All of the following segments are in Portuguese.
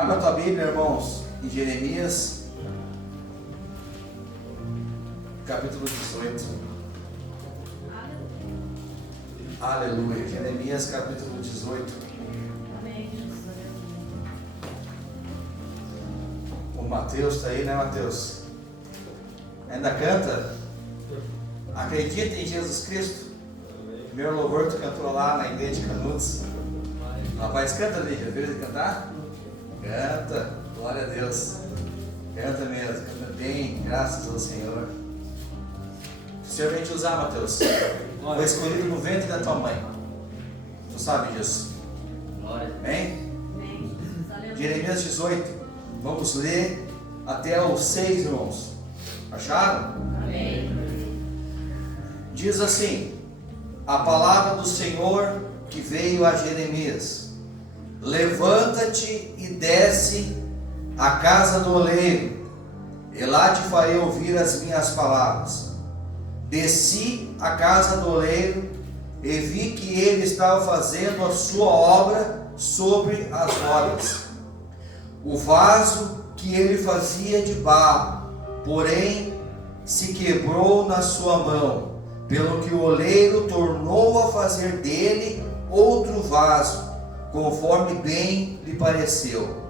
Abra a tua Bíblia, irmãos, em Jeremias, capítulo 18. Aleluia. Jeremias, capítulo 18. Amém. O Mateus está aí, né, Mateus? Ainda canta? Acredita em Jesus Cristo? Primeiro louvor que tu cantou lá na igreja de Canudos. Rapaz, canta, Lígia. Viu ele cantar? Canta. Glória a Deus. Canta mesmo. Canta bem. Graças ao Senhor. O Senhor vem te usar, Mateus. Foi escolhido no ventre da tua mãe. Tu sabe disso. Amém? Amém. Jeremias 18. Vamos ler até o 6, irmãos. Acharam? Amém. Diz assim: a palavra do Senhor que veio a Jeremias: levanta-te e desce à casa do oleiro, e lá te farei ouvir as minhas palavras. Desci à casa do oleiro e vi que ele estava fazendo a sua obra sobre as rodas. O vaso que ele fazia de barro, porém, se quebrou na sua mão, pelo que o oleiro tornou a fazer dele outro vaso, conforme bem lhe pareceu.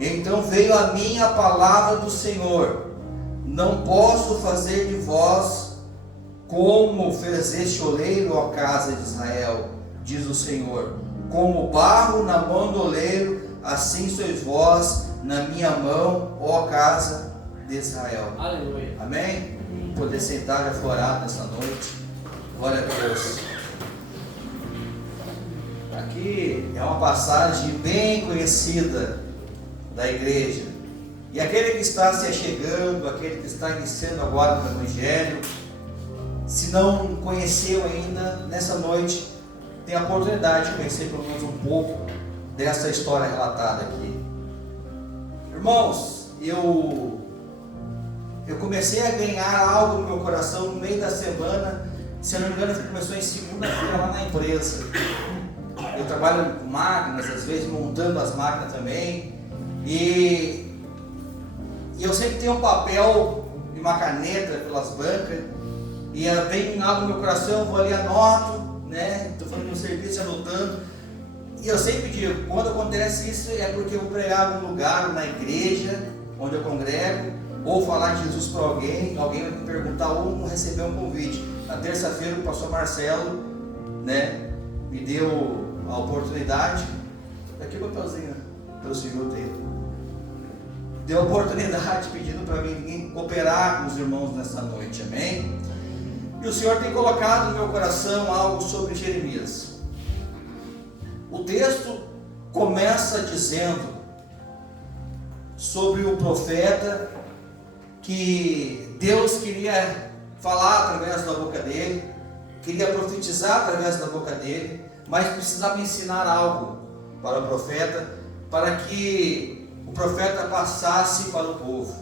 Então veio a mim a palavra do Senhor: não posso fazer de vós como fez este oleiro, ó casa de Israel, diz o Senhor. Como barro na mão do oleiro, assim sois vós na minha mão, ó casa de Israel. Aleluia. Amém? Poder sentar e aflorar nessa noite. Glória a Deus. Aqui é uma passagem bem conhecida da igreja. E aquele que está se achegando, aquele que está iniciando agora no Evangelho, se não conheceu ainda, nessa noite tem a oportunidade de conhecer pelo menos um pouco dessa história relatada aqui. Irmãos, eu comecei a ganhar algo no meu coração no meio da semana. Se eu não me engano, começou em segunda-feira lá na empresa. Eu trabalho com máquinas, às vezes montando as máquinas também. E eu sempre tenho um papel e uma caneta pelas bancas. E vem algo no meu coração, eu vou ali, anoto, né? Estou fazendo um serviço, anotando. E eu sempre digo, quando acontece isso é porque eu vou pregar em algum lugar, na igreja, onde eu congrego, ou falar de Jesus para alguém vai me perguntar, ou não receber um convite. Na terça-feira o pastor Marcelo, né, me deu a oportunidade, aqui o papelzinho, pelo segundo tempo, deu a oportunidade pedindo para mim cooperar com os irmãos nessa noite, amém? E o Senhor tem colocado no meu coração algo sobre Jeremias. O texto começa dizendo sobre o profeta que Deus queria falar através da boca dele, queria profetizar através da boca dele, mas precisava ensinar algo para o profeta, para que o profeta passasse para o povo.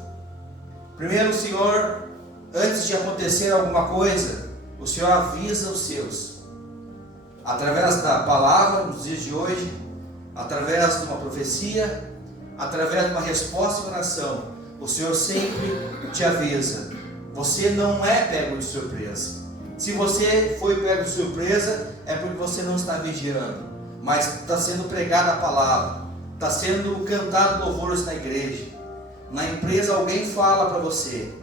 Primeiro, o Senhor, antes de acontecer alguma coisa, o Senhor avisa os seus, através da palavra nos dias de hoje, através de uma profecia, através de uma resposta e oração. O Senhor sempre te avisa. Você não é pego de surpresa. Se você foi pego de surpresa, é porque você não está vigiando, mas está sendo pregada a palavra, está sendo cantado louvores na igreja, na empresa alguém fala para você,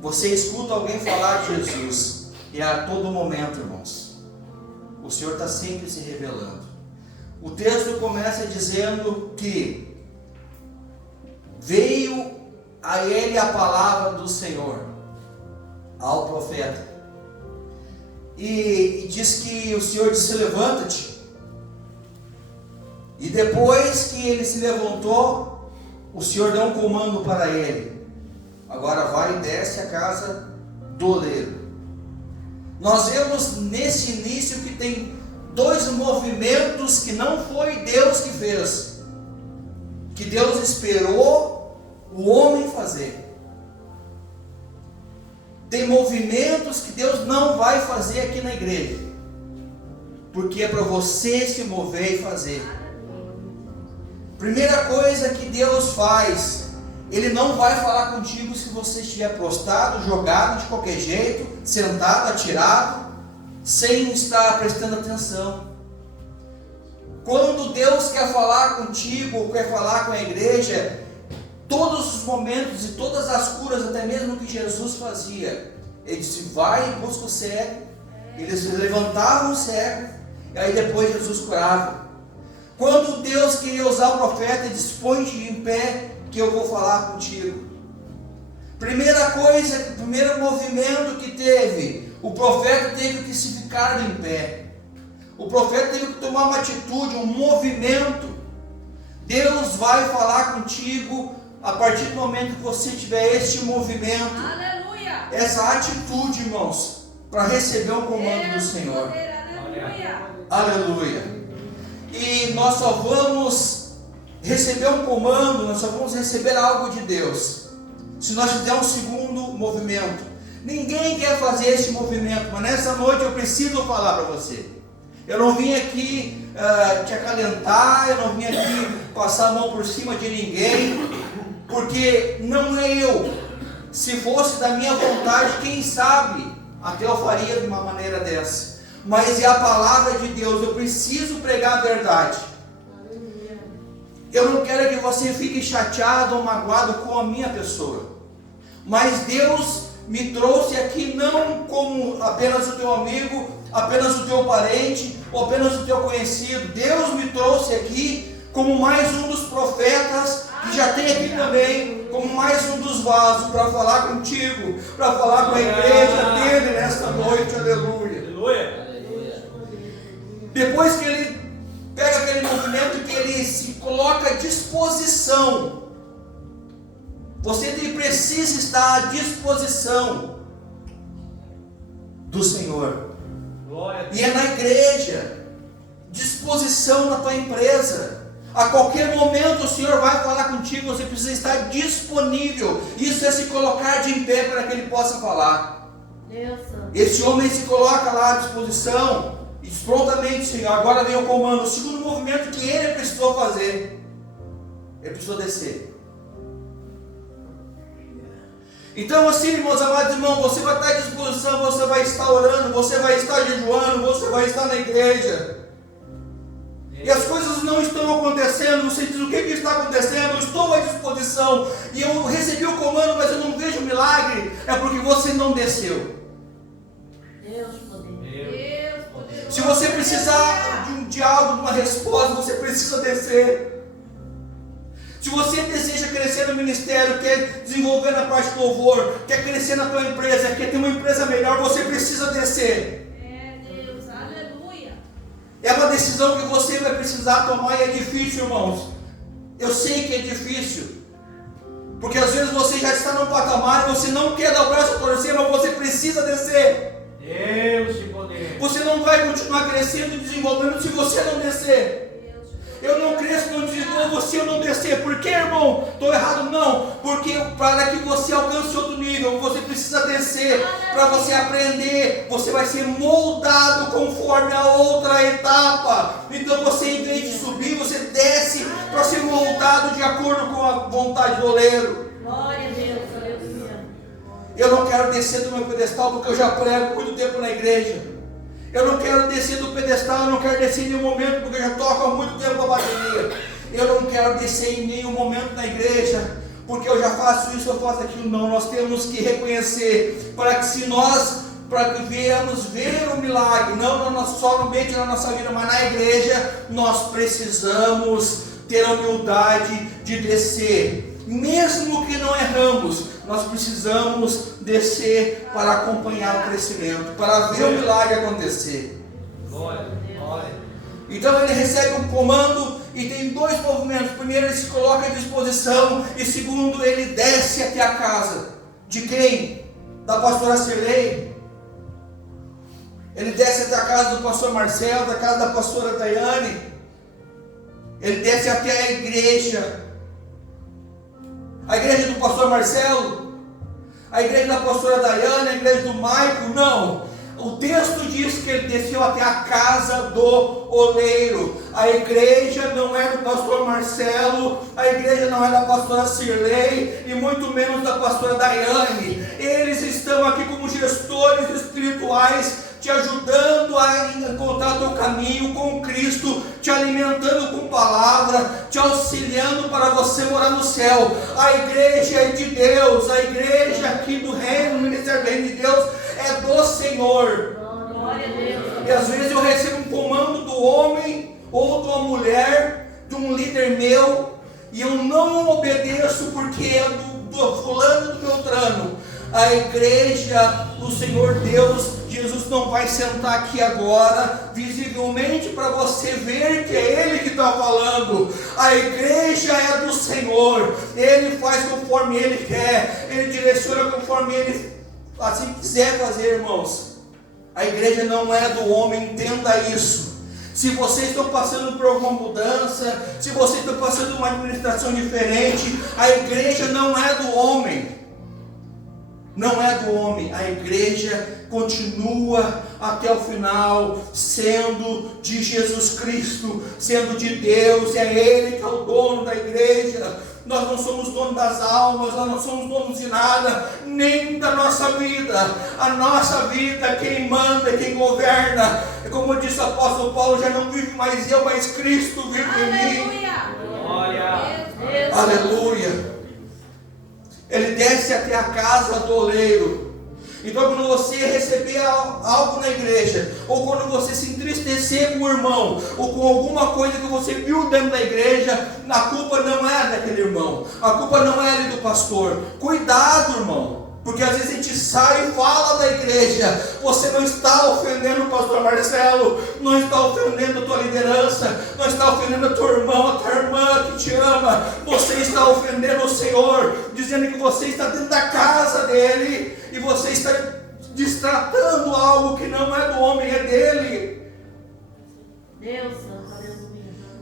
você escuta alguém falar de Jesus, e a todo momento, irmãos, o Senhor está sempre se revelando. O texto começa dizendo que veio a ele a palavra do Senhor, ao profeta, e diz que o Senhor disse: levanta-te. E depois que ele se levantou, o Senhor deu um comando para ele: agora vai e desce a casa do oleiro. Nós vemos nesse início que tem dois movimentos que não foi Deus que fez, que Deus esperou o homem fazer. Tem movimentos que Deus não vai fazer aqui na igreja, porque é para você se mover e fazer. Primeira coisa que Deus faz, Ele não vai falar contigo se você estiver prostrado, jogado de qualquer jeito, sentado, atirado, sem estar prestando atenção. Quando Deus quer falar contigo, ou quer falar com a igreja, todos os momentos e todas as curas, até mesmo que Jesus fazia, Ele disse, vai e busca o cego. Eles levantavam o cego, e aí depois Jesus curava. Quando Deus queria usar o profeta, Ele disse, põe-te em pé, que eu vou falar contigo. Primeira coisa, primeiro movimento que teve, o profeta teve que se ficar em pé. O profeta teve que tomar uma atitude, um movimento. Deus vai falar contigo a partir do momento que você tiver este movimento. Aleluia. Essa atitude, irmãos, para receber o comando do Senhor. Aleluia. Aleluia. E nós só vamos receber um comando, nós só vamos receber algo de Deus se nós fizermos um segundo movimento. Ninguém quer fazer esse movimento, mas nessa noite eu preciso falar para você. Eu não vim aqui te acalentar, eu não vim aqui passar a mão por cima de ninguém, porque não é eu. Se fosse da minha vontade, quem sabe até eu faria de uma maneira dessa. Mas é a palavra de Deus, eu preciso pregar a verdade. Eu não quero que você fique chateado ou magoado com a minha pessoa. Mas Deus me trouxe aqui não como apenas o teu amigo, apenas o teu parente, ou apenas o teu conhecido. Deus me trouxe aqui como mais um dos profetas, que já tem aqui também, como mais um dos vasos, para falar contigo, para falar com a igreja dele nesta noite. Aleluia. Aleluia. Depois que ele pega aquele movimento, que ele se coloca à disposição, você precisa estar à disposição do Senhor. E é na igreja, disposição na tua empresa. A qualquer momento o Senhor vai falar contigo, você precisa estar disponível. Isso é se colocar de em pé para que Ele possa falar. Esse homem se coloca lá à disposição e diz prontamente, Senhor, agora vem o comando. O segundo movimento que ele precisou fazer, ele precisou descer. Então assim, meus amados irmãos, você vai estar à disposição, você vai estar orando, você vai estar jejuando, você vai estar na igreja. E as coisas não estão acontecendo, você diz, o que está acontecendo? Eu estou à disposição, e eu recebi o comando, mas eu não vejo milagre. É porque você não desceu. Se você precisar de algo, de uma resposta, você precisa descer. Se você deseja crescer no ministério, quer desenvolver na parte do louvor, quer crescer na tua empresa, quer ter uma empresa melhor, você precisa descer. Deus, aleluia. É uma decisão que você vai precisar tomar e é difícil, irmãos. Eu sei que é difícil. Porque às vezes você já está num patamar e você não quer dar o braço a torcer, mas você precisa descer. Deus de poder. Você não vai continuar crescendo e desenvolvendo se você não descer. Eu não cresço, não desenvolvo se eu não descer. Por que, irmão? Estou errado? Não. Porque para que você alcance outro nível, você precisa descer. Para você aprender, você vai ser moldado conforme a outra etapa. Então você, em vez de subir, você desce para ser moldado de acordo com a vontade do oleiro. Glória a Deus, aleluia. Eu não quero descer do meu pedestal porque eu já prego muito tempo na igreja. Eu não quero descer do pedestal, eu não quero descer em nenhum momento porque eu já toco há muito tempo a bateria. Eu não quero descer em nenhum momento na igreja porque eu já faço isso, eu faço aquilo. Não, nós temos que reconhecer para que venhamos ver o milagre, não somente na nossa vida, mas na igreja, nós precisamos ter a humildade de descer. Mesmo que não erramos, nós precisamos descer para acompanhar o crescimento, para ver o milagre acontecer. Glória, glória. Então ele recebe um comando e tem dois movimentos. Primeiro, ele se coloca à disposição, e segundo, ele desce até a casa. De quem? Da pastora Cirlei. Ele desce até a casa do pastor Marcelo, da casa da pastora Daiane. Ele desce até a igreja. A igreja do pastor Marcelo, a igreja da pastora Daiane, a igreja do Maico, não. O texto diz que ele desceu até a casa do oleiro. A igreja não é do pastor Marcelo, a igreja não é da pastora Cirlei e muito menos da pastora Daiane. Eles estão aqui como gestores espirituais, te ajudando a encontrar teu caminho com Cristo, te alimentando com palavra, te auxiliando para você morar no céu. A igreja é de Deus, a igreja aqui do reino, o ministério do reino de Deus é do Senhor. Glória a Deus. E às vezes eu recebo um comando do homem ou de uma mulher, de um líder meu, e eu não obedeço porque é do fulano, do Beltrano. A igreja do Senhor Deus, Jesus não vai sentar aqui agora, visivelmente para você ver que é Ele que está falando. A igreja é do Senhor, Ele faz conforme Ele quer, Ele direciona conforme Ele assim quiser fazer, irmãos. A igreja não é do homem, entenda isso. Se vocês estão passando por alguma mudança, se vocês estão passando por uma administração diferente, a igreja não é do homem. Não é do homem, a igreja continua até o final sendo de Jesus Cristo, sendo de Deus, é Ele que é o dono da igreja. Nós não somos donos das almas, nós não somos donos de nada, nem da nossa vida. A nossa vida, quem manda, quem governa, como disse o apóstolo Paulo, já não vive mais eu, mas Cristo vive em mim. Glória. Deus. Aleluia. Ele desce até a casa do oleiro. Então quando você receber algo na igreja, ou quando você se entristecer com o irmão, ou com alguma coisa que você viu dentro da igreja, a culpa não é daquele irmão, a culpa não é ali do pastor. Cuidado, irmão, porque às vezes a gente sai e fala da igreja. Você não está ofendendo o pastor Marcelo, não está ofendendo a tua liderança, não está ofendendo a tua irmã, a tua irmã que te ama. Você está ofendendo o Senhor, dizendo que você está dentro da casa dele e você está destratando algo que não é do homem, é dele. Deus,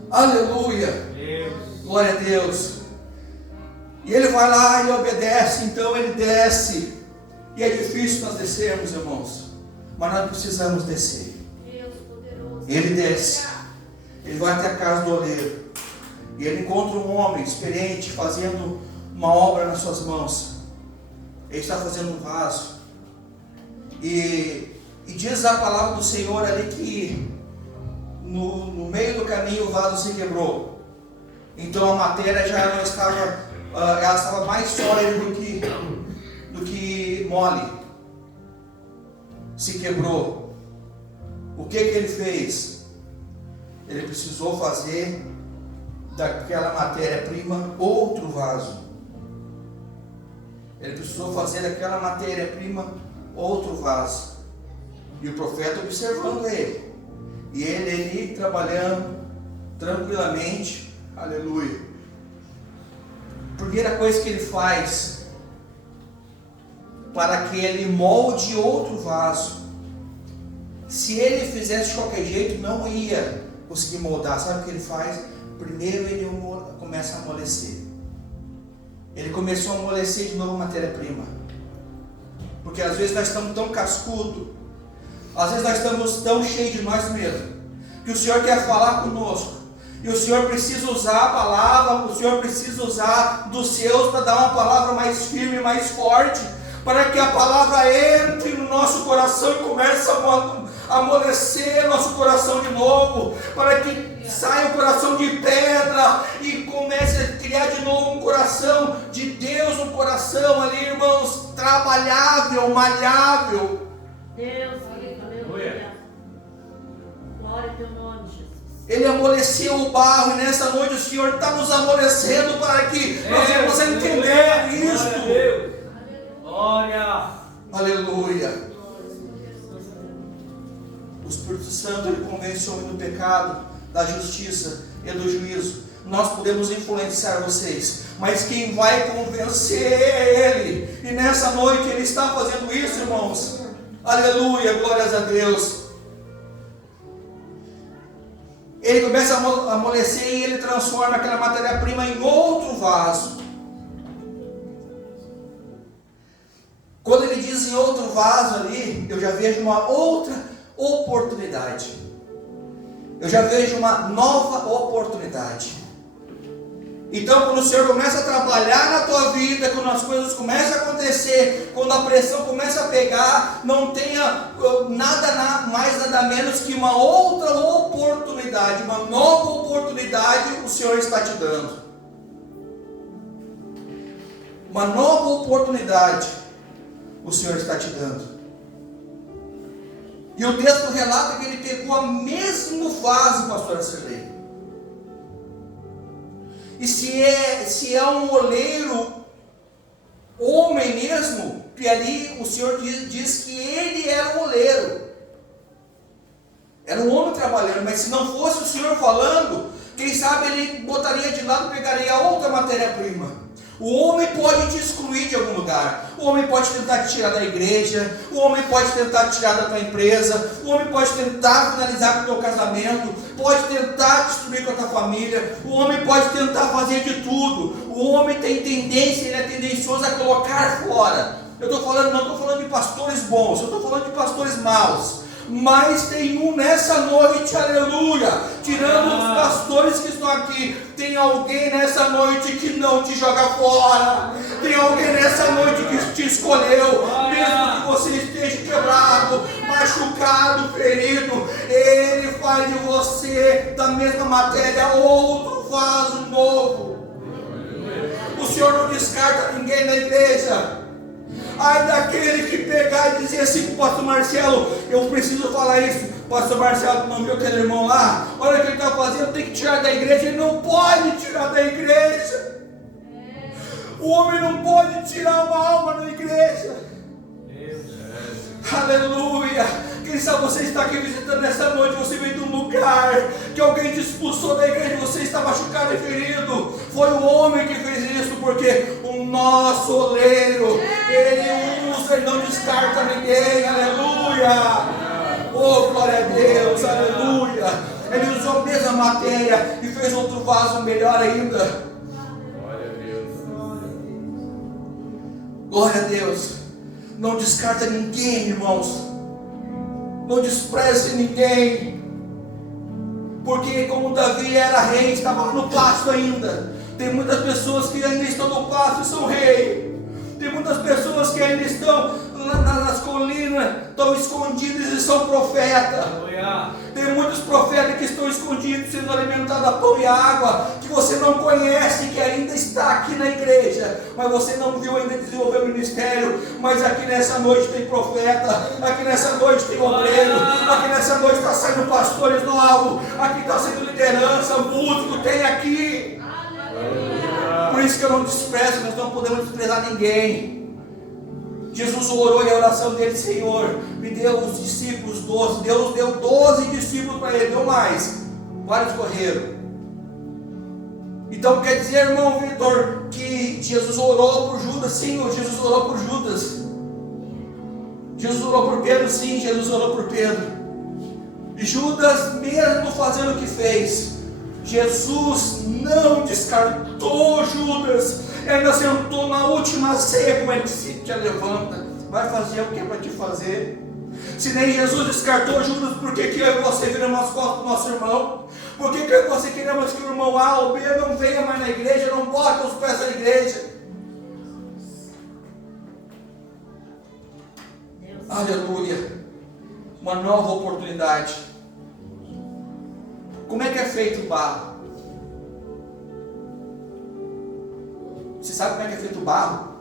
aleluia. Aleluia. Deus. Glória a Deus. E ele vai lá e obedece, então ele desce. E é difícil nós descermos, irmãos, mas nós precisamos descer. Deus poderoso. Ele desce, ele vai até a casa do oleiro, e ele encontra um homem experiente fazendo uma obra nas suas mãos. Ele está fazendo um vaso, e diz a palavra do Senhor ali que no meio do caminho o vaso se quebrou. Então a matéria já não estava, ela estava mais sólida do que mole. Se quebrou. O que ele fez? Ele precisou fazer daquela matéria-prima outro vaso. Ele precisou fazer daquela matéria-prima outro vaso. E o profeta observando ele. E ele trabalhando tranquilamente. Aleluia. Primeira coisa que ele faz para que ele molde outro vaso. Se ele fizesse de qualquer jeito, não ia conseguir moldar. Sabe o que ele faz? Primeiro ele começa a amolecer. Ele começou a amolecer de novo a matéria-prima. Porque às vezes nós estamos tão cascudos, às vezes nós estamos tão cheios de nós mesmos, que o Senhor quer falar conosco. E o Senhor precisa usar a palavra, o Senhor precisa usar dos seus para dar uma palavra mais firme, mais forte, para que a palavra entre no nosso coração e comece a amolecer nosso coração de novo, para que saia o coração de pedra e comece a criar de novo um coração de Deus, um coração ali, irmãos, trabalhável, malhável. Deus, aleluia. Glória ao teu nome, Jesus. Ele amoleceu o barro, e nessa noite o Senhor está nos amolecendo para que nós venhamos a entender isto. Glória. Aleluia. O Espírito Santo, ele convence o homem do pecado, da justiça e do juízo. Nós podemos influenciar vocês, mas quem vai convencer é Ele. E nessa noite Ele está fazendo isso, irmãos. Aleluia, glórias a Deus. Ele começa a amolecer e ele transforma aquela matéria-prima em outro vaso. Quando ele diz diz em outro vaso ali, eu já vejo uma outra oportunidade. Eu já vejo uma nova oportunidade. Então, quando o Senhor começa a trabalhar na tua vida, quando as coisas começam a acontecer, quando a pressão começa a pegar, não tenha nada mais, nada menos que uma outra oportunidade, uma nova oportunidade o Senhor está te dando. Uma nova oportunidade o Senhor está te dando. E o texto relata que ele pegou a mesmo vaso, pastor Cirlei. E se é um oleiro, homem mesmo, que ali o Senhor diz que ele era um oleiro. Era um homem trabalhando, mas se não fosse o Senhor falando, quem sabe ele botaria de lado e pegaria outra matéria-prima. O homem pode te excluir de algum lugar. O homem pode tentar te tirar da igreja. O homem pode tentar te tirar da tua empresa. O homem pode tentar finalizar com o teu casamento. Pode tentar destruir com a tua família. O homem pode tentar fazer de tudo. O homem tem tendência, ele é tendencioso a colocar fora. Eu estou falando, não estou falando de pastores bons, eu estou falando de pastores maus. Mas tem um nessa noite, aleluia, tirando os pastores que estão aqui, tem alguém nessa noite que não te joga fora, tem alguém nessa noite que te escolheu, mesmo que você esteja quebrado, machucado, ferido, ele faz de você, da mesma matéria, outro vaso novo. O Senhor não descarta ninguém na igreja. Ai daquele que pegar e dizer assim para o pastor Marcelo, eu preciso falar isso. Pastor Marcelo, não viu aquele irmão lá? Olha o que ele está fazendo, tem que tirar da igreja. Ele não pode tirar da igreja. O homem não pode tirar uma alma da igreja. Aleluia. Quem sabe você está aqui visitando nessa noite, você veio de um lugar que alguém te expulsou da igreja, você está machucado e ferido. Foi o homem que fez isso, porque o nosso oleiro, ele usa e não descarta ninguém. Aleluia. Oh, glória a Deus, aleluia. Ele usou a mesma matéria e fez outro vaso melhor ainda. Glória a Deus. Glória a Deus. Não descarta ninguém, irmãos. Não despreze ninguém. Porque como Davi era rei, estava no pasto ainda. Tem muitas pessoas que ainda estão no pasto e são rei. Tem muitas pessoas que ainda estão nas colinas, estão escondidos e são profetas. Tem muitos profetas que estão escondidos, sendo alimentados a pão e água, que você não conhece, que ainda está aqui na igreja, mas você não viu ainda desenvolver o ministério. Mas aqui nessa noite tem profeta, aqui nessa noite tem obreiro, aqui nessa noite está saindo pastores novos, aqui está sendo liderança, músico, tem aqui. Por isso que eu não desprezo, nós não podemos desprezar ninguém. Jesus orou e a oração dele, Senhor, me deu os discípulos 12, Deus deu 12 discípulos para ele, deu mais, vários correram. Então quer dizer, irmão Vitor, que Jesus orou por Judas? Sim, Jesus orou por Judas. Jesus orou por Pedro? Sim, Jesus orou por Pedro. E Judas, mesmo fazendo o que fez, Jesus não descartou Judas. Ainda sentou na última ceia, como ele disse, te levanta, vai fazer o que é para te fazer. Se nem Jesus descartou Judas, por que eu e você viramos as costas do nosso irmão? Por que eu e você queremos que o irmão A ou B não venha mais na igreja, não bota os pés na igreja? Deus. Aleluia. Uma nova oportunidade. Como é que é feito o barro? Você sabe como é que é feito o barro?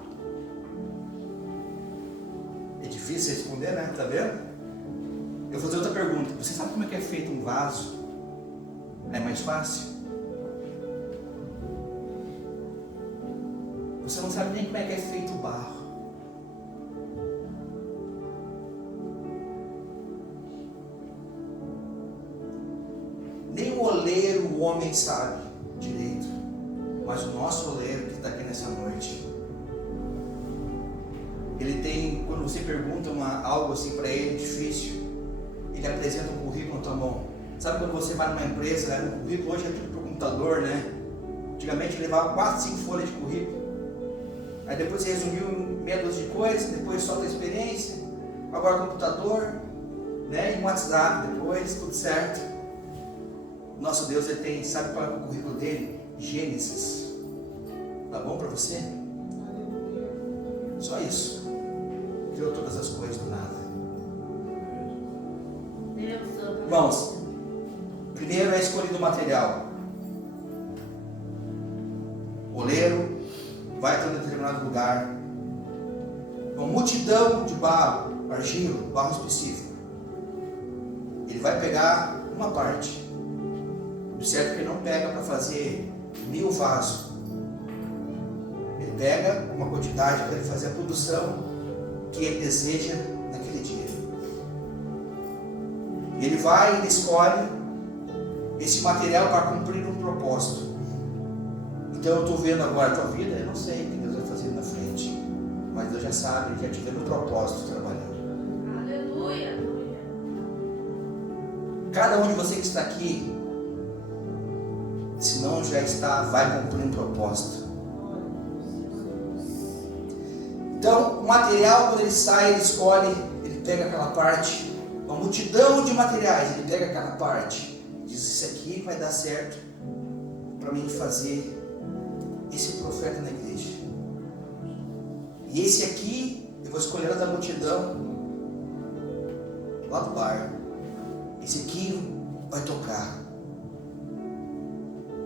É difícil responder, né? Tá vendo? Eu vou fazer outra pergunta. Você sabe como é que é feito um vaso? É mais fácil? Você não sabe nem como é que é feito o barro. Nem o oleiro, o homem sabe direito. Mas o nosso oleiro que está aqui nessa noite, ele tem, quando você pergunta algo assim para ele difícil, ele apresenta um currículo na tua mão. Sabe quando você vai numa empresa, né, um currículo hoje é tudo por computador, né? Antigamente levava 4, 5 folhas de currículo. Aí depois você resumiu em meia dúzia de coisas, depois só da experiência, agora computador, né? E um WhatsApp depois, tudo certo. Nosso Deus, ele tem, sabe qual é o currículo dele? Gênesis. Tá bom para você? Só isso. Criou todas as coisas do nada. Irmãos, primeiro é escolhido o material. Oleiro vai para um determinado lugar, uma multidão de barro, argila, barro específico. Ele vai pegar uma parte. Observe que ele não pega para fazer 1000 vasos. Ele pega uma quantidade para ele fazer a produção que ele deseja naquele dia. Ele vai e escolhe esse material para cumprir um propósito. Então eu estou vendo agora a tua vida, eu não sei o que Deus vai fazer na frente, mas Deus já sabe, Ele já te deu um propósito trabalhando. Aleluia. Cada um de vocês que está aqui, se não já está, vai cumprir um propósito. Então o material, quando ele sai, ele escolhe, ele pega aquela parte, uma multidão de materiais, ele pega aquela parte, diz: isso aqui vai dar certo para mim fazer esse profeta na igreja. E esse aqui, eu vou escolher da multidão lá do bar. Esse aqui vai tocar.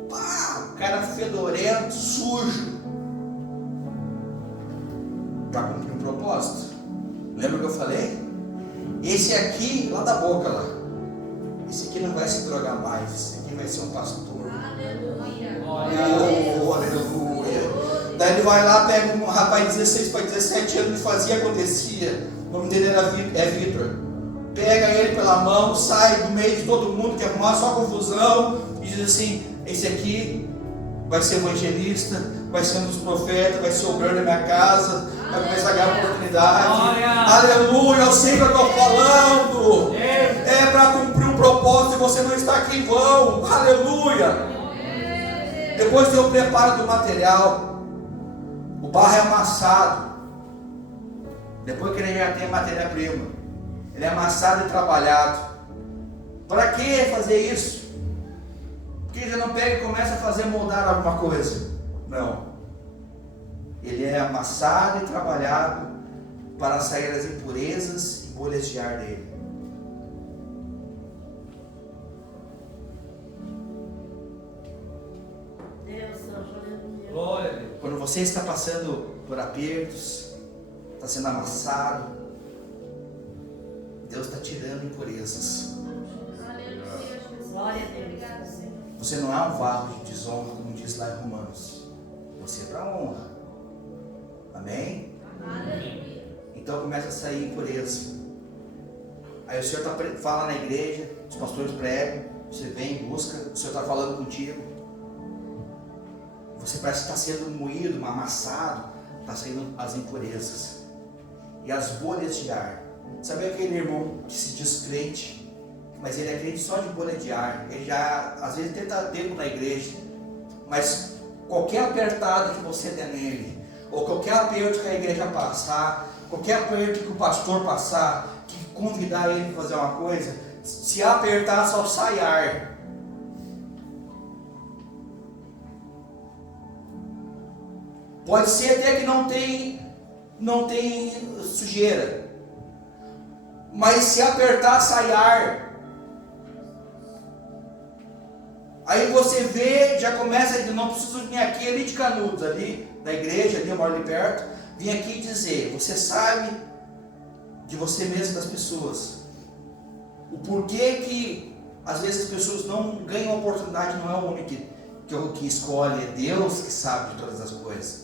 Pá, o cara fedorento, sujo, para cumprir um propósito. Lembra que eu falei? Esse aqui, lá da boca lá, esse aqui não vai se drogar mais, esse aqui vai ser um pastor. Aleluia. Oh, aleluia. Daí ele vai lá, pega um rapaz de 16 para 17 anos que fazia, acontecia. O nome dele é Vitor. Pega ele pela mão, sai do meio de todo mundo que arrumar só confusão e diz assim: esse aqui vai ser evangelista, vai ser um dos profetas, vai ser o grande da minha casa, vai começar a ganhar oportunidade. Aleluia, eu sei o que eu estou falando. É para cumprir um propósito e você não está aqui em vão. Aleluia. Depois tem o preparo do material. O barro é amassado. Depois que ele já tem a matéria-prima, ele é amassado e trabalhado. Para que fazer isso? Porque ele já não pega e começa a fazer moldar alguma coisa. Não. Ele é amassado e trabalhado para sair as impurezas e bolhas de ar dele. Glória a Deus. Quando você está passando por apertos, está sendo amassado, Deus está tirando impurezas. Glória a Deus. Você não é um vaso de desonra, como diz lá em Romanos. Você é para honra. Amém? Aleluia. Então começa a sair impureza. Aí o Senhor fala na igreja, os pastores pregam, você vem, busca, o Senhor está falando contigo. Você parece que está sendo moído, amassado, está saindo as impurezas e as bolhas de ar. Sabe aquele irmão que se diz crente, mas ele é crente só de bolha de ar? Ele já, às vezes, tenta tempo na igreja, mas qualquer apertado que você der nele, ou qualquer aperto que a igreja passar, qualquer aperto que o pastor passar, que convidar ele para fazer uma coisa, se apertar só sai ar. Pode ser até que não tem sujeira, mas se apertar sai ar. Aí você vê, já começa a dizer: não preciso vir aqui ali de Canudos, ali da igreja, ali eu moro ali perto, vim aqui dizer, você sabe de você mesmo, das pessoas, o porquê que às vezes as pessoas não ganham oportunidade. Não é o homem que escolhe, é Deus que sabe de todas as coisas.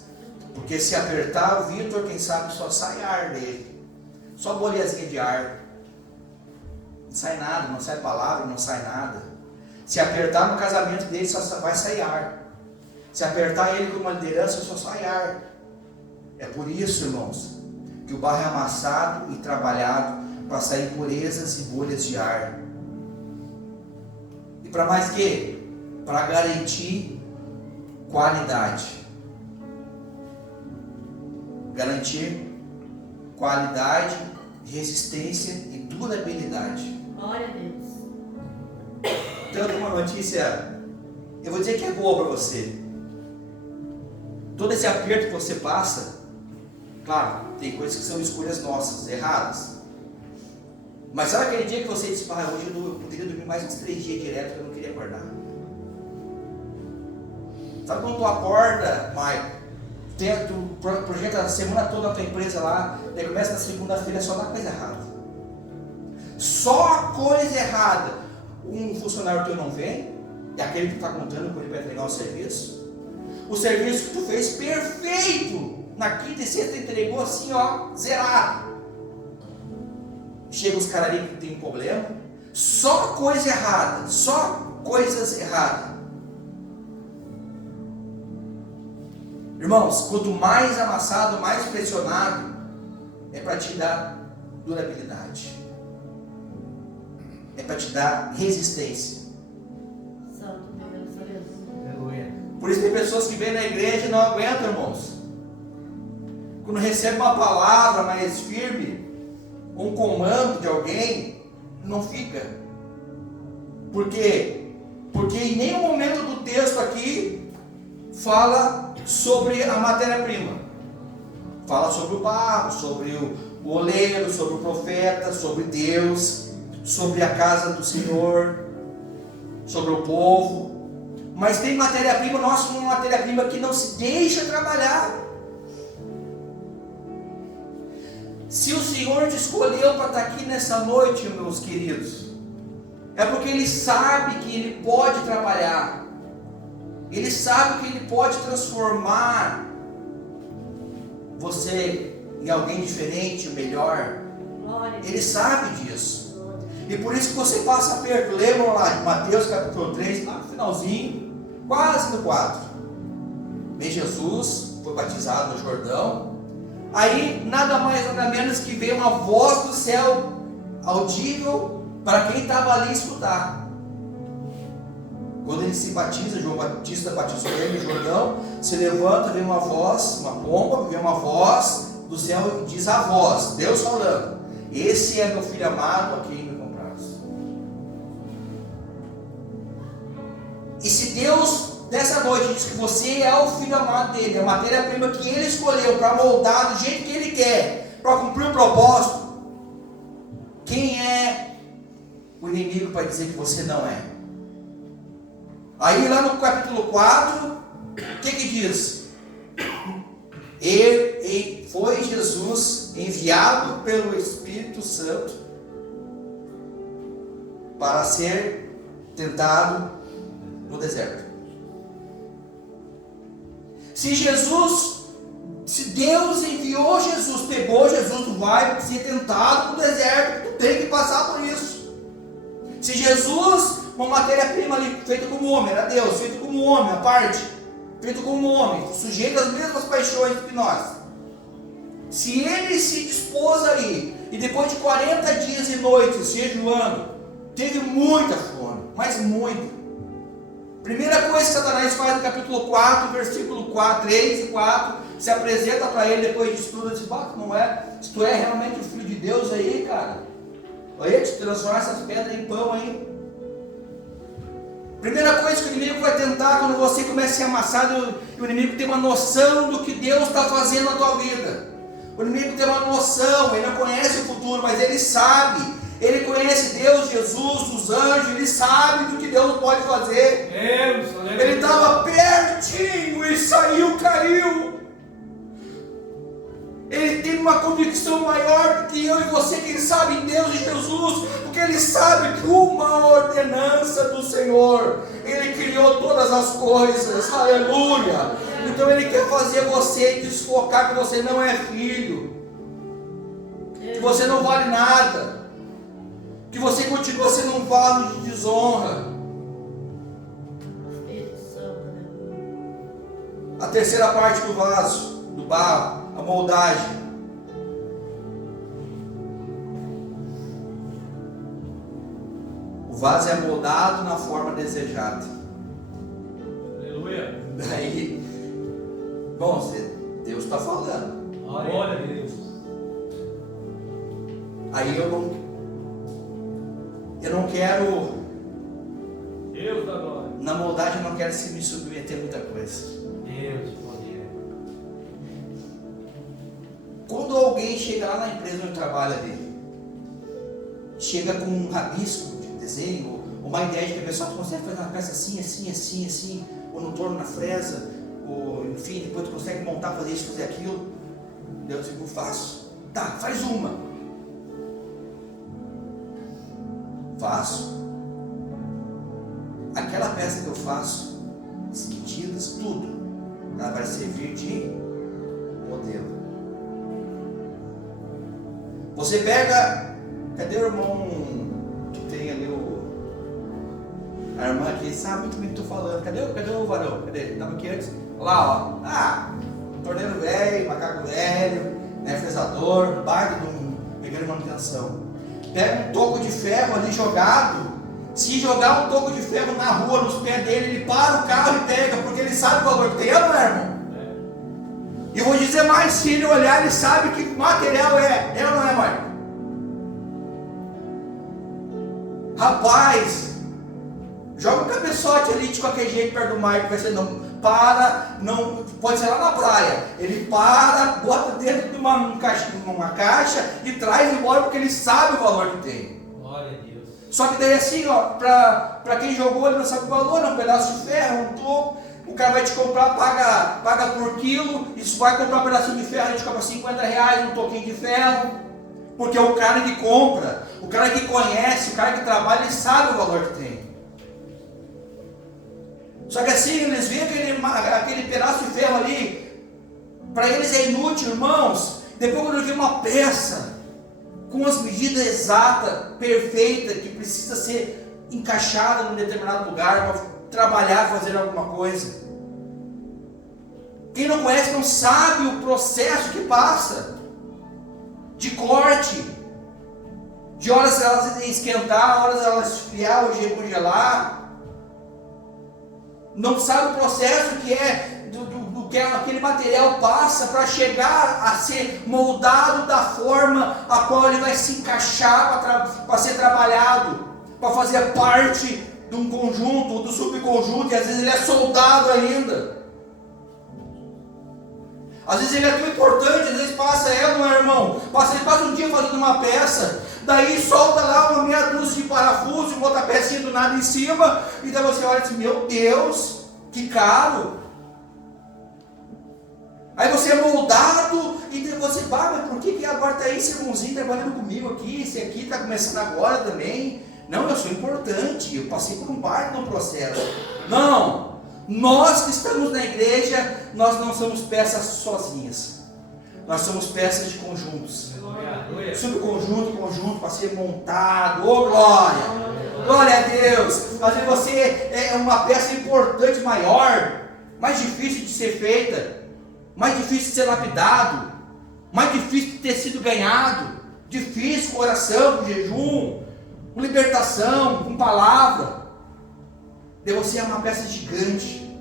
Porque se apertar o Vitor, quem sabe só sai ar dele, só bolhazinha de ar, não sai nada, não sai palavra, não sai nada. Se apertar no casamento dele, só vai sair ar. Se apertar ele com uma liderança, só sai ar. É por isso, irmãos, que o barro é amassado e trabalhado para sair impurezas e bolhas de ar. E para mais que? Para garantir qualidade. garantir qualidade, resistência e durabilidade. Glória a Deus. Então eu tenho uma notícia, eu vou dizer que é boa para você. Todo esse aperto que você passa, claro, tem coisas que são escolhas nossas, erradas. Mas sabe aquele dia que você disse, hoje eu poderia dormir mais uns 3 dias direto que eu não queria acordar? Sabe quando tu acorda, tu projeta a semana toda na tua empresa lá, daí começa na segunda-feira só dá coisa errada. Só coisa errada. Um funcionário teu não vem, é aquele que está contando com ele para entregar o serviço. O serviço que tu fez perfeito, na quinta e sexta entregou assim, ó, zerado. Chega os caras ali que tem um problema, só coisa errada, só coisas erradas. Irmãos, quanto mais amassado, mais pressionado, é para te dar durabilidade, é para te dar resistência. Santo Deus, aleluia. Aleluia. Por isso tem pessoas que vêm na igreja e não aguentam, irmãos. Quando recebe uma palavra mais firme, um comando de alguém, não fica. Por quê? Porque em nenhum momento do texto aqui fala sobre a matéria-prima. Fala sobre o barro, sobre o oleiro, sobre o profeta, sobre Deus, sobre a casa do Senhor, sobre o povo. Mas tem matéria-prima, nós somos uma matéria-prima que não se deixa trabalhar. Se o Senhor te escolheu para estar aqui nessa noite, meus queridos, é porque Ele sabe que Ele pode trabalhar, Ele sabe que Ele pode transformar você em alguém diferente, melhor. Ele sabe disso. E por isso que você passa aperto. Lembram lá de Mateus capítulo 3, lá no finalzinho, quase no 4. Vem Jesus, foi batizado no Jordão. Aí nada mais nada menos que veio uma voz do céu audível para quem estava ali escutar. Quando ele se batiza, João Batista batizou ele no Jordão, se levanta, vem uma voz, uma pomba, vem uma voz do céu e diz a voz, Deus falando: esse é meu filho amado, a quem me compraz. E se Deus nessa noite diz que você é o filho amado dele, a matéria-prima que ele escolheu para moldar do jeito que ele quer, para cumprir o propósito, quem é o inimigo para dizer que você não é? Aí lá no capítulo 4, o que diz? Foi Jesus enviado pelo Espírito Santo para ser tentado no deserto. Se Deus enviou Jesus, pegou Jesus, tu vai ser tentado no deserto, tu tem que passar por isso. Se Jesus, uma matéria-prima ali, feita como homem, era Deus, feito como homem, a parte, feito como homem, sujeito às mesmas paixões que nós. Se ele se dispôs aí, e depois de 40 dias e noites jejuando, teve muita fome, mas muita. Primeira coisa que Satanás faz no capítulo 4, versículo 4, 3 e 4, se apresenta para ele depois de tudo, diz: não é, se tu é realmente o Filho de Deus aí, cara, aí te transformar essas pedras em pão aí. Primeira coisa que o inimigo vai tentar quando você começa a ser amassado, o inimigo tem uma noção do que Deus está fazendo na tua vida. O inimigo tem uma noção, ele não conhece o futuro, mas ele sabe. Ele conhece Deus, Jesus, os anjos, ele sabe do que Deus pode fazer. Ele estava pertinho e saiu, caiu. Ele tem uma convicção maior do que eu e você, que ele sabe em Deus e Jesus, porque ele sabe que uma ordenança do Senhor, ele criou todas as coisas, aleluia. Então ele quer fazer você desfocar que você não é filho, que você não vale nada, que você continua sendo um vaso de desonra. A terceira parte do vaso, do barro, a moldagem. O vaso é moldado na forma desejada. Aleluia. Daí, bom, Deus está falando. Glória a Deus. Aí eu não quero, Deus da glória. na maldade eu não quero se me submeter a muita coisa. Deus, poder. Quando alguém chega lá na empresa onde trabalha dele, chega com um rabisco de desenho, uma ideia de que a pessoa consegue fazer uma peça assim, assim, assim, assim, ou no torno, na fresa, ou enfim, depois tu consegue montar, fazer isso, fazer aquilo. Deus digo, faço. Tá, faz uma. Faço. Aquela peça que eu faço, as medidas, tudo, ela vai servir de modelo. Você pega, cadê o irmão que tem ali a irmã aqui, sabe muito bem o que eu estou falando, cadê o varão? Cadê? Estava aqui antes, lá ó, torneiro velho, macaco velho, né, fresador, baita pegando manutenção. Pega um toco de ferro ali jogado, se jogar um toco de ferro na rua, nos pés dele, ele para o carro e pega, porque ele sabe o valor que tem, não é, irmão? E eu vou dizer mais, se ele olhar, ele sabe que material é ou não é, Marco? Rapaz, joga um cabeçote ali de qualquer jeito perto do Marco, vai ser não, pode ser lá na praia. Ele para, bota dentro de uma caixa e traz embora porque ele sabe o valor que tem. Glória a Deus. Só que daí assim, ó, para quem jogou, ele não sabe o valor, é um pedaço de ferro, um toco. O cara vai te comprar, paga por quilo. Isso vai comprar um pedacinho de ferro, a gente compra R$50, um toquinho de ferro. Porque o cara que compra, o cara que conhece, o cara que trabalha, ele sabe o valor que tem. Só que assim, eles veem aquele pedaço de ferro ali, para eles é inútil, irmãos. Depois quando eu vi uma peça, com as medidas exatas, perfeitas, que precisa ser encaixada num determinado lugar, para trabalhar, fazer alguma coisa. Quem não conhece não sabe o processo que passa, de corte, de horas elas esquentar, horas elas esfriar ou congelar. Não sabe o processo que é do que aquele material passa para chegar a ser moldado da forma a qual ele vai se encaixar para ser trabalhado, para fazer parte de um conjunto ou do subconjunto, e às vezes ele é soldado ainda. Às vezes ele é tão importante, às vezes passa não é, irmão? Ele passa um dia fazendo uma peça, daí solta lá uma meia dúzia de parafuso, bota a pecinha do nada em cima, e daí você olha assim, meu Deus, que caro. Aí você é moldado, e daí você, mas por que agora está esse irmãozinho trabalhando comigo aqui, esse aqui está começando agora também? Não, eu sou importante, eu passei por um baita processo. Não! Nós que estamos na igreja, nós não somos peças sozinhas. Nós somos peças de conjuntos. Conjunto para ser montado. Oh, glória! Glória a Deus! Às vezes você é uma peça importante, maior, mais difícil de ser feita, mais difícil de ser lapidado, mais difícil de ter sido ganhado, difícil com oração, com jejum, com libertação, com palavra. De você é uma peça gigante.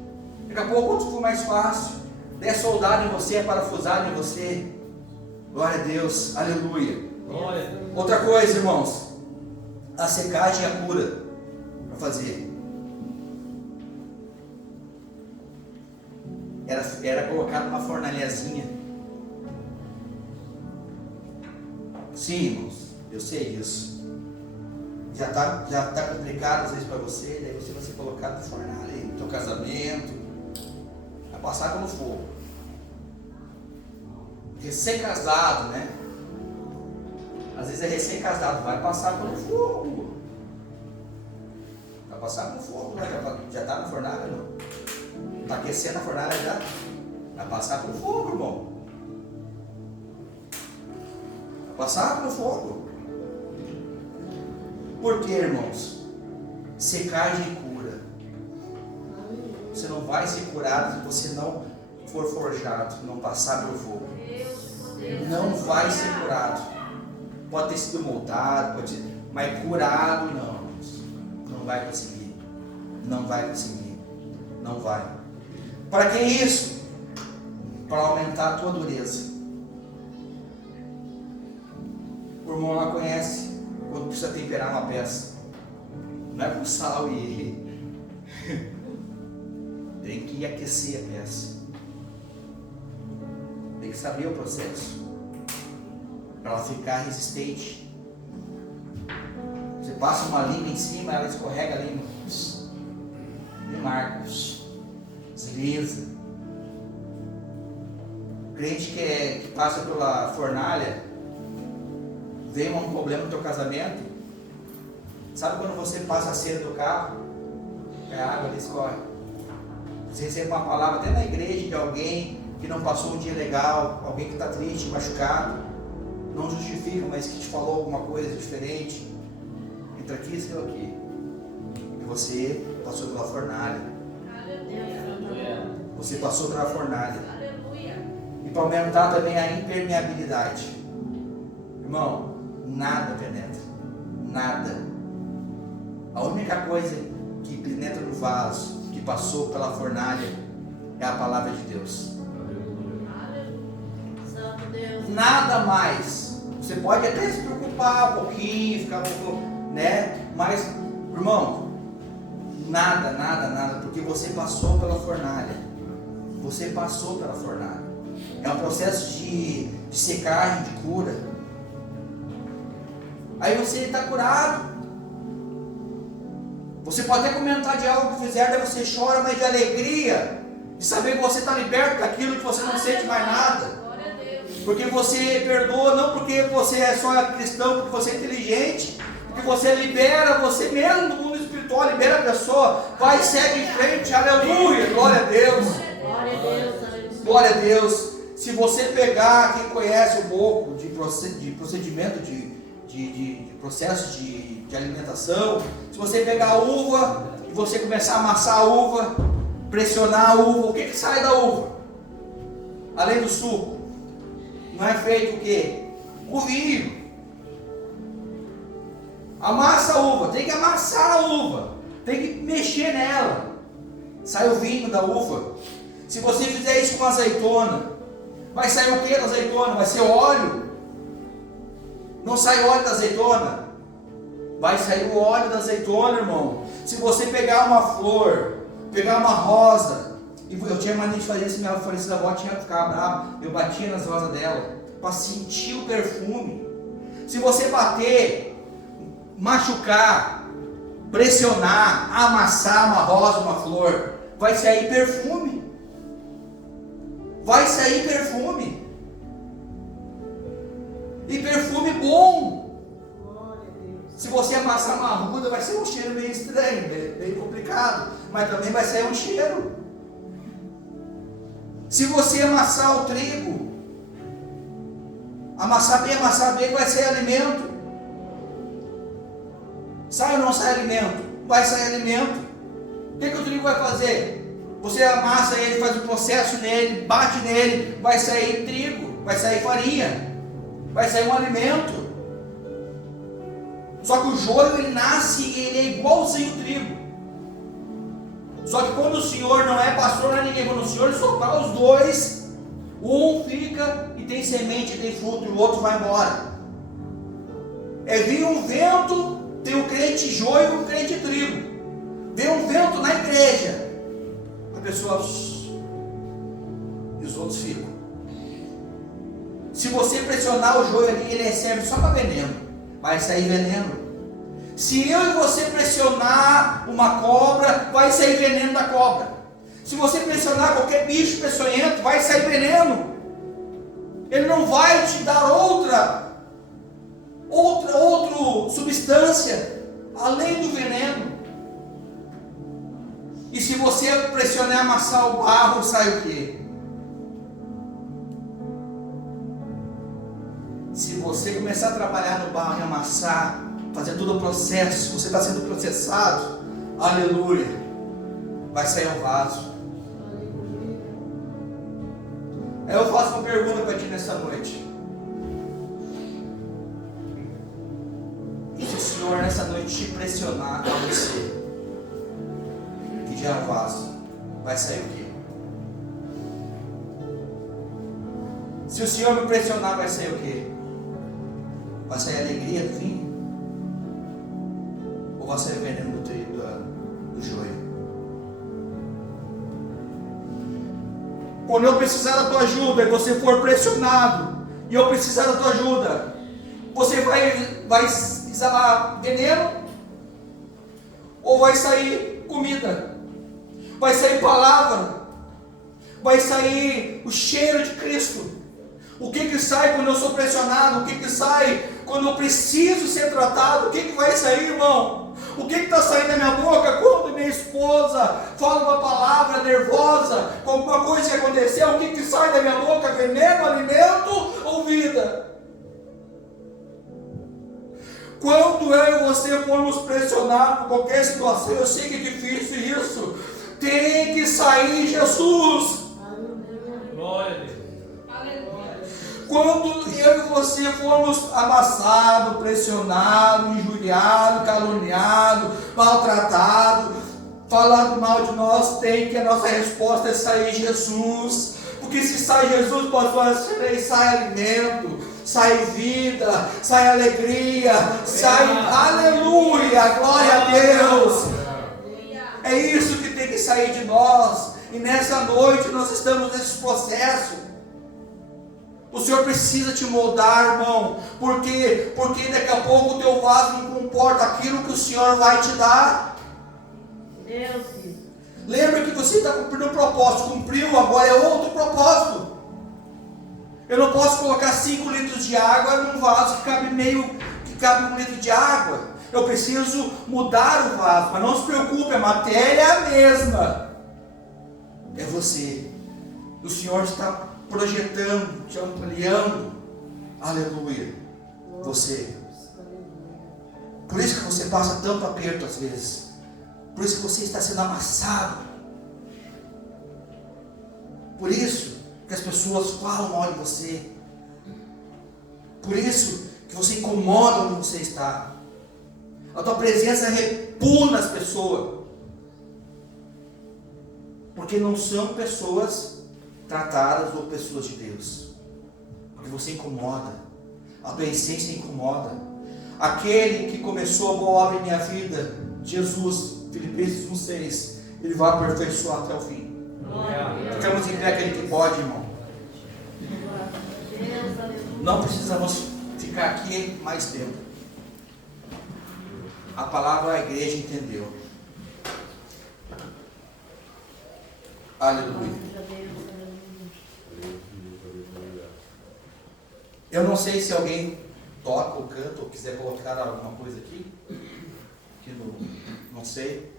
Daqui a pouco outro for mais fácil. É soldado em você, é parafusado em você. Glória a Deus, aleluia. Glória. Outra coisa, irmãos, a secagem e a cura para fazer. Era colocado numa fornalhazinha. Sim, irmãos, eu sei disso. Já tá complicado às vezes para você, daí você vai ser colocado no fornalha aí, no teu casamento, vai passar pelo fogo. Recém-casado, né? Às vezes é recém-casado, vai passar pelo fogo. Vai passar pelo fogo, né? Já está na fornalha, não? Está aquecendo a fornalha já? Vai passar pelo fogo, irmão. Vai passar pelo fogo. Por quê, irmãos? Secagem e cura. Você não vai ser curado se você não for forjado, não passar pelo fogo. Não vai ser curado. Pode ter sido moldado, mas curado não, irmãos. Não vai conseguir. Não vai conseguir. Não vai. Para que isso? Para aumentar a tua dureza. irmão lá conhece quando precisa temperar uma peça. Não é com sal e tem que aquecer a peça. Tem que saber o processo para ela ficar resistente. Você passa uma linha em cima, ela escorrega a linha e marca, desliza. O crente que passa pela fornalha, vem um problema no teu casamento. Sabe quando você passa a cera do carro, a água ali escorre? Você recebe uma palavra até na igreja de alguém que não passou um dia legal, alguém que está triste, machucado, não justifica, mas que te falou alguma coisa diferente. Entra aqui e saiu aqui. E você passou pela fornalha. Aleluia. Você passou pela fornalha. Aleluia. E para aumentar também a impermeabilidade. Irmão, nada penetra. Nada. A única coisa que penetra no vaso, que passou pela fornalha, é a palavra de Deus. Aleluia. Santo Deus. Nada mais. Você pode até se preocupar um pouquinho, ficar um pouco, né? Mas, irmão, nada, porque você passou pela fornalha. Você passou pela fornalha. É um processo de secagem, de cura. Aí você está curado. Você pode até comentar de algo que fizeram, daí você chora, mas de alegria, de saber que você está liberto daquilo, que você não sente mais nada. Glória a Deus. Porque você perdoa, não porque você é só cristão, porque você é inteligente, porque você libera você mesmo no mundo espiritual, libera a pessoa, vai, segue em frente, aleluia, glória a Deus. Glória a Deus. Aleluia. Glória a Deus. Se você pegar, quem conhece um pouco de procedimento, de processo de alimentação, se você pegar a uva e você começar a amassar a uva, pressionar a uva, o que sai da uva? Além do suco, não é feito o quê? O vinho. Amassa a uva, tem que amassar a uva, tem que mexer nela, sai o vinho da uva. Se você fizer isso com azeitona, vai sair o que da azeitona? Vai ser óleo. Não sai óleo da azeitona? Vai sair o óleo da azeitona, irmão. Se você pegar uma flor, pegar uma rosa, e eu tinha mania de fazer isso, minha falecida avó tinha que ficar brava, eu batia nas rosas dela, para sentir o perfume. Se você bater, machucar, pressionar, amassar uma rosa, uma flor, vai sair perfume. Vai sair perfume. E perfume bom. Se você amassar uma arruda, vai ser um cheiro meio estranho, bem complicado, mas também vai sair um cheiro. Se você amassar o trigo, amassar bem, vai sair alimento. Sai ou não sai alimento? Vai sair alimento. O que o trigo vai fazer? Você amassa ele, faz o processo nele, bate nele, vai sair trigo, vai sair farinha, vai sair um alimento. Só que o joio, ele nasce e ele é igualzinho o trigo. Só que quando o Senhor não é pastor, não é ninguém, quando o Senhor soltar os dois, um fica e tem semente, tem fruto, e o outro vai embora. É vir um vento, tem o crente joio e o crente trigo. Vem um vento na igreja, a pessoa e os outros ficam. Se você pressionar o joio ali, ele serve só para veneno, vai sair veneno. Se eu e você pressionar uma cobra, vai sair veneno da cobra. Se você pressionar qualquer bicho peçonhento, vai sair veneno. Ele não vai te dar outra substância além do veneno. E se você pressionar e amassar o barro, sai o quê? Se você começar a trabalhar no barro e amassar, fazer todo o processo, você está sendo processado, aleluia, vai sair um vaso. Aí eu faço uma pergunta para ti nessa noite. E se o Senhor nessa noite te pressionar a você, que já é um vaso, vai sair o quê? Se o Senhor me pressionar, vai sair o quê? Vai sair alegria do vinho? Ou vai sair veneno do joio? Quando eu precisar da tua ajuda e você for pressionado, e eu precisar da tua ajuda, você vai exalar veneno? Ou vai sair comida? Vai sair palavra? Vai sair o cheiro de Cristo? O que sai quando eu sou pressionado? O que sai quando eu preciso ser tratado? O que vai sair, irmão? O que está saindo da minha boca quando minha esposa fala uma palavra nervosa, com alguma coisa que aconteceu? O que sai da minha boca? Veneno, alimento ou vida? Quando eu e você formos pressionados por qualquer situação, eu sei que é difícil isso, tem que sair Jesus. Glória a Deus. Quando eu e você formos amassados, pressionados, injuriados, caluniados, maltratados, falando mal de nós, tem que a nossa resposta é sair Jesus. Porque se sai Jesus, pastor, sai alimento, sai vida, sai alegria, sai aleluia, glória a Deus. É isso que tem que sair de nós. E nessa noite nós estamos nesse processo. O Senhor precisa te moldar, irmão. Por quê? Porque daqui a pouco o teu vaso não comporta aquilo que o Senhor vai te dar. Deus. Lembra que você está cumprindo um propósito. Cumpriu, agora é outro propósito. Eu não posso colocar 5 litros de água num vaso que cabe 1 litro de água. Eu preciso mudar o vaso. Mas não se preocupe, a matéria é a mesma. É você. O Senhor está projetando, te ampliando, aleluia, você. Por isso que você passa tanto aperto às vezes, por isso que você está sendo amassado, por isso que as pessoas falam mal de você, por isso que você incomoda onde você está, a tua presença repugna as pessoas, porque não são pessoas tratadas ou pessoas de Deus, porque você incomoda, a tua essência incomoda. Aquele que começou a boa obra em minha vida, Jesus, Filipenses 1,6, ele vai aperfeiçoar até o fim. Ficamos em pé, aquele que pode, irmão. Não precisamos ficar aqui mais tempo. A palavra a igreja entendeu. Aleluia. Eu não sei se alguém toca ou canta ou quiser colocar alguma coisa aqui. Não sei.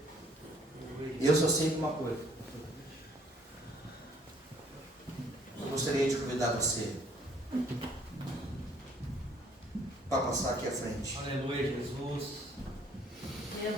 Eu só sei de uma coisa. Eu gostaria de convidar você para passar aqui à frente. Aleluia, Jesus. Deus.